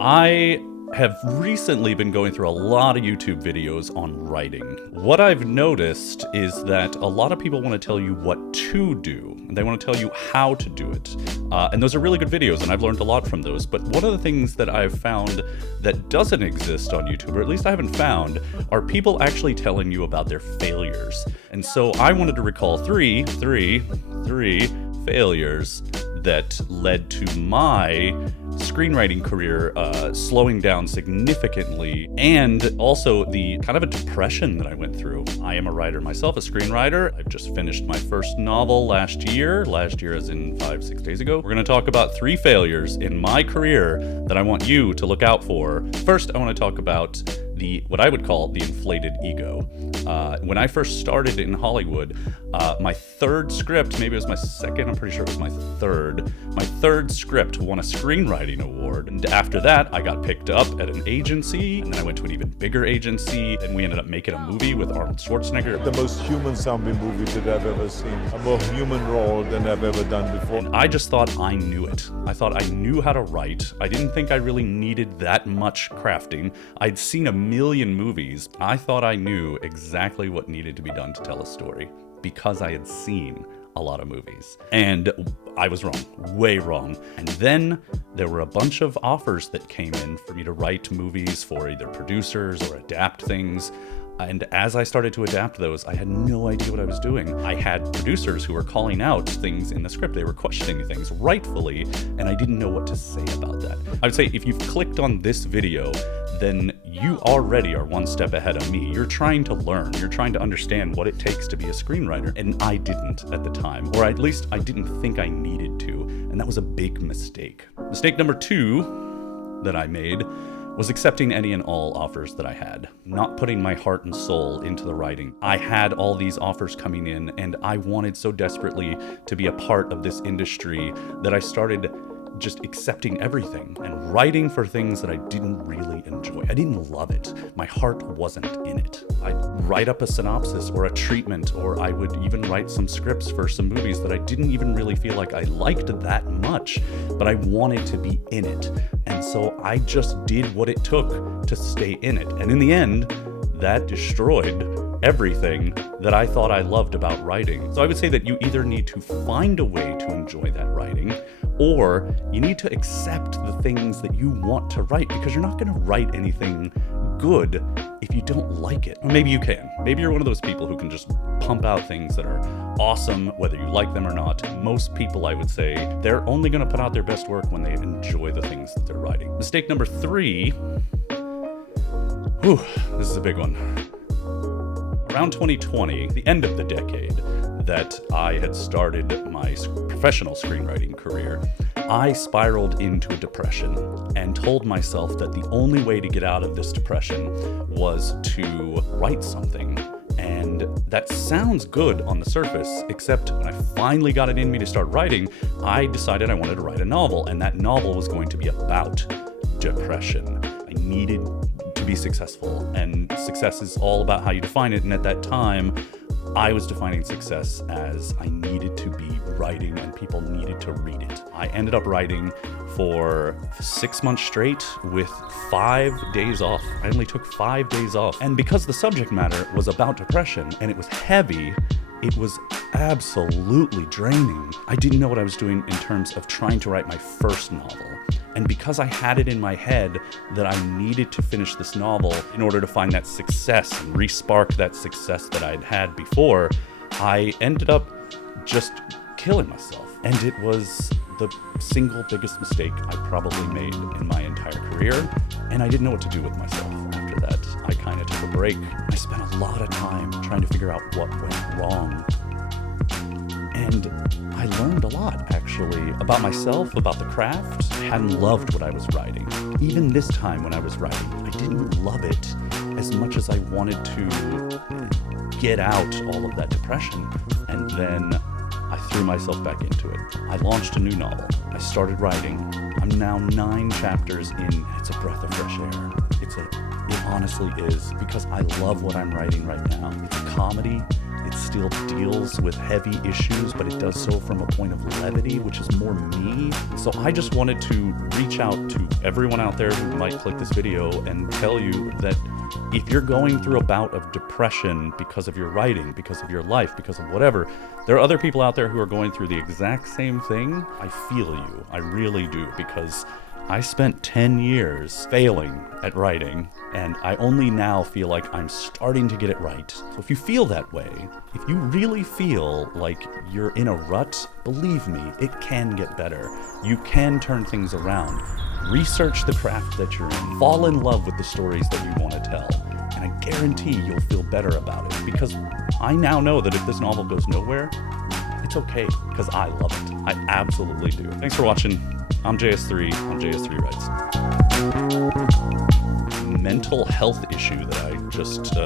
I have recently been going through a lot of YouTube videos on writing. What I've noticed is that a lot of people want to tell you what to do. They want to tell you how to do it. And those are really good videos, and I've learned a lot from those. But one of the things that I've found that doesn't exist on YouTube, or at least I haven't found, are people actually telling you about their failures. And so I wanted to recall three failures that led to my screenwriting career slowing down significantly, and also the kind of a depression that I went through. I am a writer myself, a screenwriter. I've just finished my first novel last year as in 5-6 days ago. We're going to talk about 3 failures in my career that I want you to look out for. First, I want to talk about what I would call the inflated ego. When I first started in Hollywood, my third script, maybe it was my second, I'm pretty sure it was my third script won a screenwriting award. And after that, I got picked up at an agency, and then I went to an even bigger agency, and we ended up making a movie with Arnold Schwarzenegger. The most human zombie movie that I've ever seen. A more human role than I've ever done before. And I just thought I knew it. I thought I knew how to write. I didn't think I really needed that much crafting. I'd seen a million movies. I thought I knew exactly what needed to be done to tell a story because I had seen a lot of movies. And I was wrong, way wrong. And then there were a bunch of offers that came in for me to write movies for either producers or adapt things. And as I started to adapt those, I had no idea what I was doing. I had producers who were calling out things in the script. They were questioning things rightfully, and I didn't know what to say about that. I would say if you've clicked on this video, then you already are one step ahead of me. You're trying to learn. You're trying to understand what it takes to be a screenwriter. And I didn't at the time, or at least I didn't think I needed to. And that was a big mistake. Mistake number 2 that I made was accepting any and all offers that I had, not putting my heart and soul into the writing. I had all these offers coming in, and I wanted so desperately to be a part of this industry that I started just accepting everything and writing for things that I didn't really enjoy. I didn't love it. My heart wasn't in it. I'd write up a synopsis or a treatment, or I would even write some scripts for some movies that I didn't even really feel like I liked that much, but I wanted to be in it. And so I just did what it took to stay in it. And in the end, that destroyed everything that I thought I loved about writing. So I would say that you either need to find a way to enjoy that writing, or you need to accept the things that you want to write, because you're not going to write anything good if you don't like it. Or maybe you can. Maybe you're one of those people who can just pump out things that are awesome, whether you like them or not. Most people, I would say, they're only going to put out their best work when they enjoy the things that they're writing. Mistake number 3. This is a big one. Around 2020, the end of the decade that I had started my professional screenwriting career, I spiraled into a depression and told myself that the only way to get out of this depression was to write something. And that sounds good on the surface, except when I finally got it in me to start writing, I decided I wanted to write a novel, and that novel was going to be about depression. I needed to be successful, and success is all about how you define it. And at that time, I was defining success as I needed to be writing and people needed to read it. I ended up writing for 6 months straight with 5 days off. I only took 5 days off. And because the subject matter was about depression and it was heavy, it was absolutely draining. I didn't know what I was doing in terms of trying to write my first novel. And because I had it in my head that I needed to finish this novel in order to find that success and re-spark that success that I'd had before, I ended up just killing myself. And it was the single biggest mistake I probably made in my entire career. And I didn't know what to do with myself after that. I kind of took a break. I spent a lot of time trying to figure out what went wrong. And I learned a lot, actually, about myself, about the craft. I hadn't loved what I was writing. Even this time when I was writing, I didn't love it as much as I wanted to get out all of that depression. And then I threw myself back into it. I launched a new novel. I started writing. I'm now 9 chapters in. It's a breath of fresh air. It honestly is, because I love what I'm writing right now. It's a comedy. It still deals with heavy issues, but it does so from a point of levity, which is more me. So I just wanted to reach out to everyone out there who might click this video and tell you that if you're going through a bout of depression because of your writing, because of your life, because of whatever, there are other people out there who are going through the exact same thing. I feel you. I really do, because I spent 10 years failing at writing, and I only now feel like I'm starting to get it right. So if you feel that way, if you really feel like you're in a rut, believe me, it can get better. You can turn things around. Research the craft that you're in. Fall in love with the stories that you want to tell. And I guarantee you'll feel better about it, because I now know that if this novel goes nowhere, it's okay, because I love it. I absolutely do. Thanks for watching. I'm JS3 on JS3 Writes. Mental health issue that I just